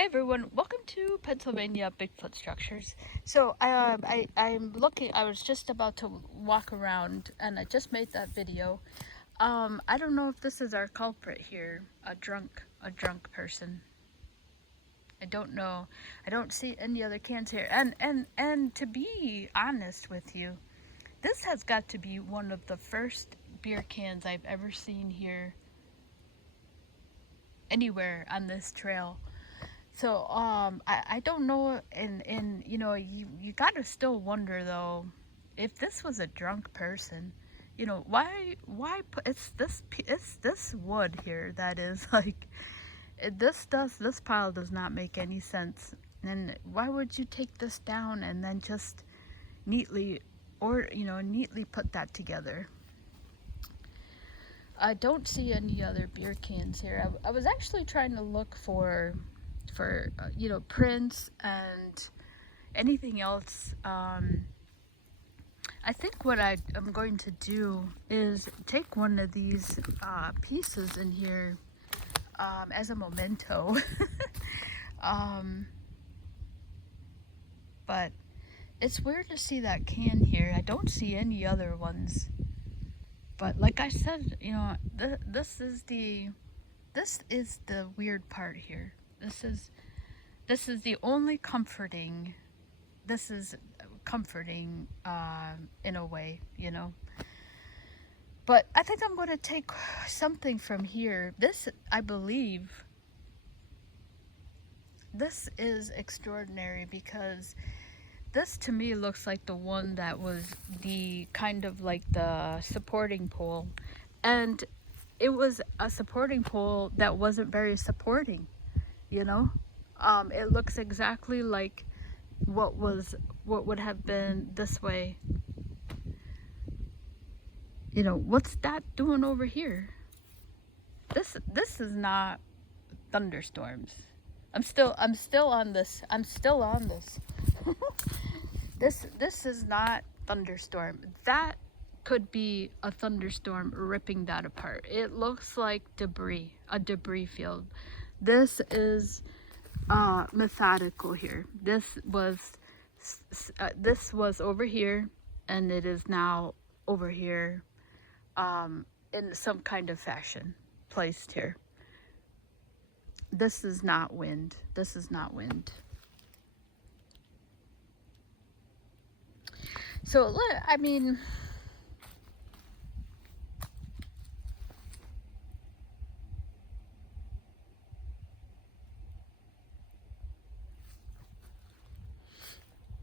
Hey everyone, welcome to Pennsylvania Bigfoot Structures. So I'm looking. I was just about to walk around, and I just made that video. I don't know if this is our culprit here, a drunk person. I don't know. I don't see any other cans here. And to be honest with you, this has got to be one of the first beer cans I've ever seen here anywhere on this trail. So I don't know, and you gotta still wonder though, if this was a drunk person, why put it's this wood here that is like this pile does not make any sense, and why would you take this down and then just neatly neatly put that together? I don't see any other beer cans here. I was actually trying to look for prints and anything else. I think what I'm going to do is take one of these pieces in here as a memento. um, but it's weird to see that can here. I don't see any other ones. But like I said, this is the weird part here. This is the only comforting. This is comforting in a way, But I think I'm going to take something from here. This, I believe, this is extraordinary because this to me looks like the one that was the kind of like the supporting pole. And it was a supporting pole that wasn't very supporting, you know? It looks exactly like what would have been this way. What's that doing over here? This is not thunderstorms. I'm still on this. I'm still on this. This is not thunderstorm. That could be a thunderstorm ripping that apart. It looks like debris, a debris field. This is methodical here. This was over here, and it is now over here, in some kind of fashion placed here. This is not wind. This is not wind. So I mean,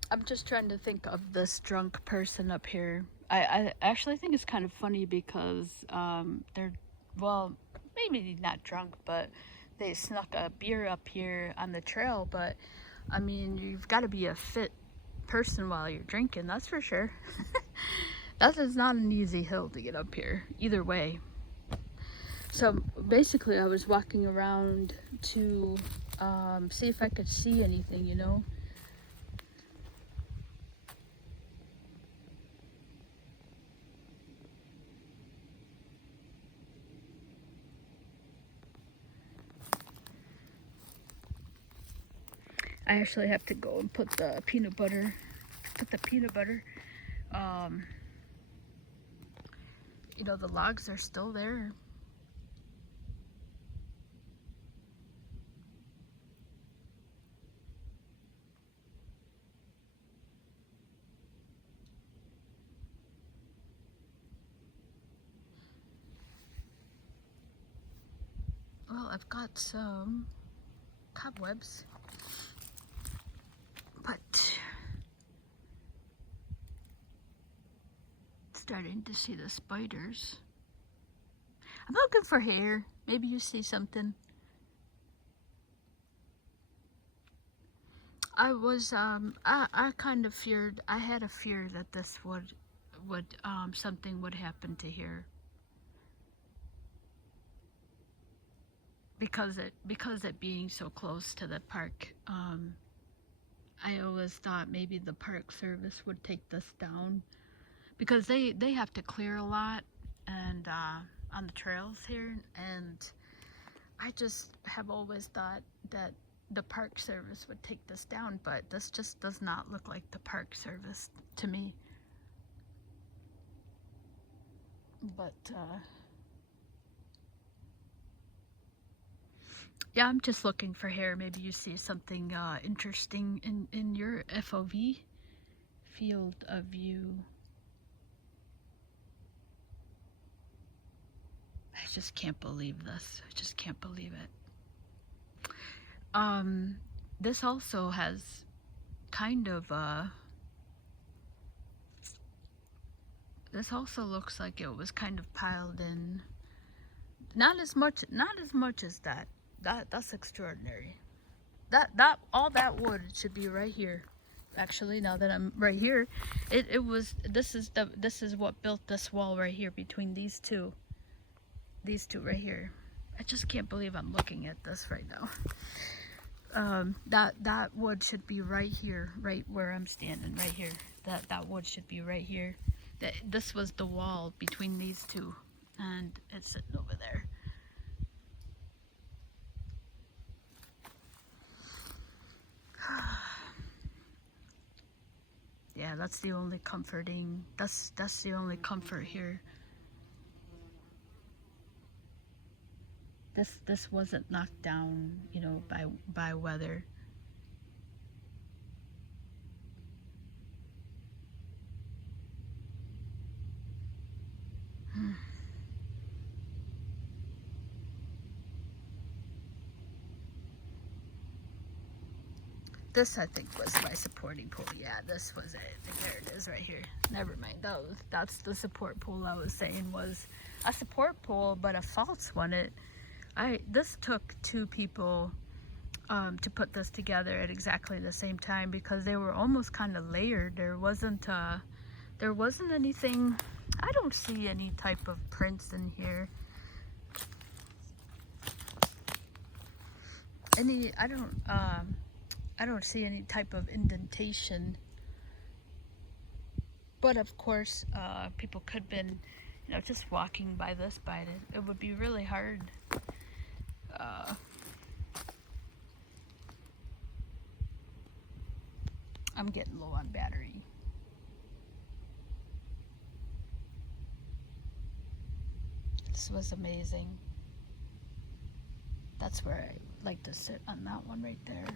I'm just trying to think of this drunk person up here. I actually think it's kind of funny because they're, well, maybe not drunk, but they snuck a beer up here on the trail. But I mean, you've got to be a fit person while you're drinking, that's for sure. That is not an easy hill to get up here, either way. So basically, I was walking around to see if I could see anything, I actually have to go and put the peanut butter, the logs are still there. Well, I've got some cobwebs, but starting to see the spiders. I'm looking for hair. Maybe you see something. I kind of feared, I had a fear that this would something would happen to here. Because it being so close to the park, I always thought maybe the Park Service would take this down, because they have to clear a lot and on the trails here, and I just have always thought that the Park Service would take this down, but this just does not look like the Park Service to me. But yeah, I'm just looking for hair. Maybe you see something interesting in your FOV, field of view. I just can't believe this. I just can't believe it. This also has kind of this also looks like it was kind of piled in. Not as much as that. That's extraordinary. That all that wood should be right here. Actually, now that I'm right here, it was, this is what built this wall right here between these two right here. I just can't believe I'm looking at this right now. That wood should be right here, right where I'm standing, right here. That wood should be right here. This was the wall between these two, and it's sitting over there. Yeah, that's the only comforting, that's the only comfort here. This wasn't knocked down, you know, by weather. This, I think, was my supporting pole. Yeah, this was it. There it is right here. Never mind. That's the support pole I was saying was a support pole, but a false one. This took two people to put this together at exactly the same time, because they were almost kind of layered. There wasn't anything. I don't see any type of prints in here. I don't see any type of indentation, but of course, people could have been, you know, just walking by this, it would be really hard. I'm getting low on battery. This was amazing. That's where I like to sit, on that one right there.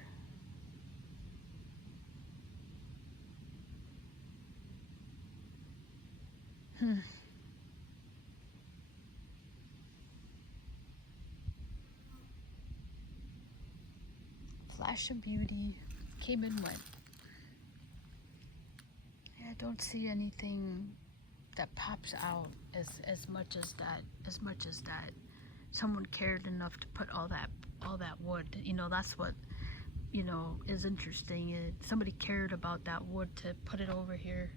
Flash of beauty, came and went. Yeah, I don't see anything that pops out as much as that. Someone cared enough to put all that wood. You know, that's what, you know, is interesting. Somebody cared about that wood to put it over here,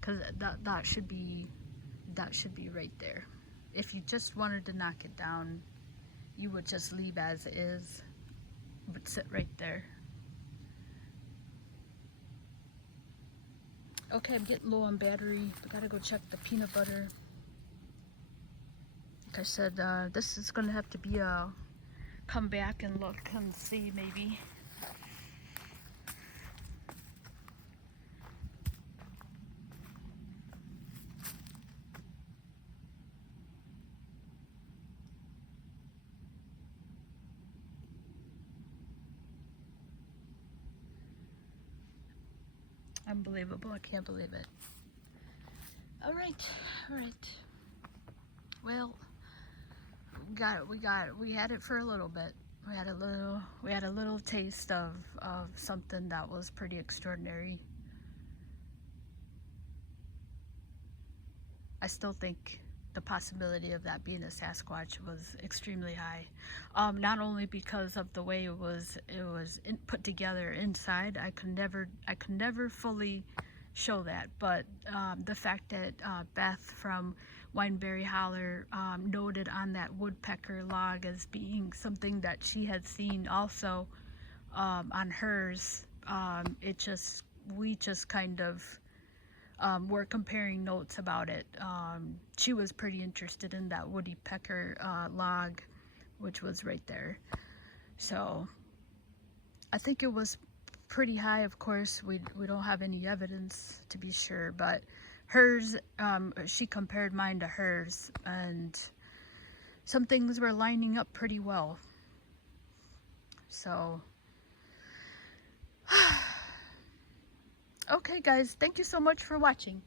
because that should be right there. If you just wanted to knock it down, you would just leave as is, but sit right there. Okay, I'm getting low on battery. I gotta go check the peanut butter. Like I said, this is gonna have to be a come back and look and see, maybe. Unbelievable, I can't believe it. All right. Well, we had it for a little bit. We had a little taste of something that was pretty extraordinary. I still think the possibility of that being a Sasquatch was extremely high. Not only because of the way it was put together inside. I could never fully show that, but the fact that Beth from Wineberry Holler noted on that woodpecker log as being something that she had seen also on hers, we just kind of were comparing notes about it. She was pretty interested in that woody pecker log, which was right there. So I think it was pretty high. Of course, we don't have any evidence to be sure, but hers, she compared mine to hers, and some things were lining up pretty well. So, okay guys, thank you so much for watching.